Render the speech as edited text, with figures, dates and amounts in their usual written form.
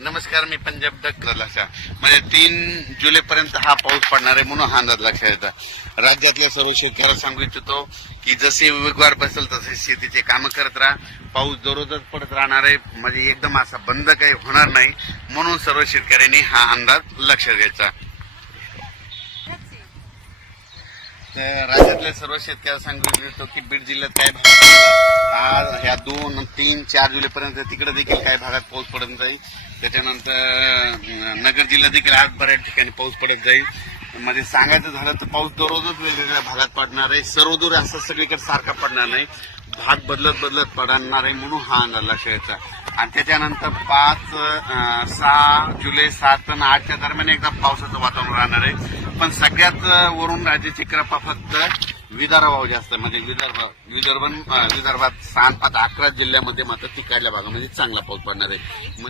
नमस्कार, मी पंजाब डॉक्टर लक्षात म्हणजे 3 जुलैपर्यंत हा पाऊस पडणार आहे म्हणून हा अंदाज लक्षात येतात. राज्यातल्या सर्व शेतकऱ्याला सांगू इच्छितो की जसे वेगवार बसेल तसे शेतीचे कामं करत राहा. पाऊस दररोजच पडत राहणार आहे, म्हणजे एकदम असा बंद काही होणार नाही, म्हणून सर्व शेतकऱ्यांनी हा अंदाज लक्षात घ्यायचा. तर राज्यातल्या सर्व शेतकऱ्याला सांगू इच्छितो की बीड जिल्ह्यात काही भागात आज ह्या 2, 3, 4 जुलैपर्यंत तिकडे देखील काही भागात पाऊस पडत जाईल. त्याच्यानंतर नगर जिल्ह्यात देखील आज बऱ्याच ठिकाणी पाऊस पडत जाईल. म्हणजे सांगायचं झालं तर पाऊस दररोजच वेगवेगळ्या भागात पडणार आहे, सर्वदूर असं सगळीकडे सारखा पडणार नाही, भाग बदलत पडणार आहे, म्हणून हा अंदाज लक्षात यायचा. आणि त्याच्यानंतर 5, 6 जुलै 7 आणि 8च्या दरम्यान एकदा पावसाचं वातावरण राहणार आहे. पण सगळ्यात वरून राज्याची कृपा फक्त विदर्भावर जास्त, म्हणजे विदर्भात 6, 5, 11 जिल्ह्यामध्ये मात्र तिकडल्या भागामध्ये चांगला पाऊस पडणार आहे.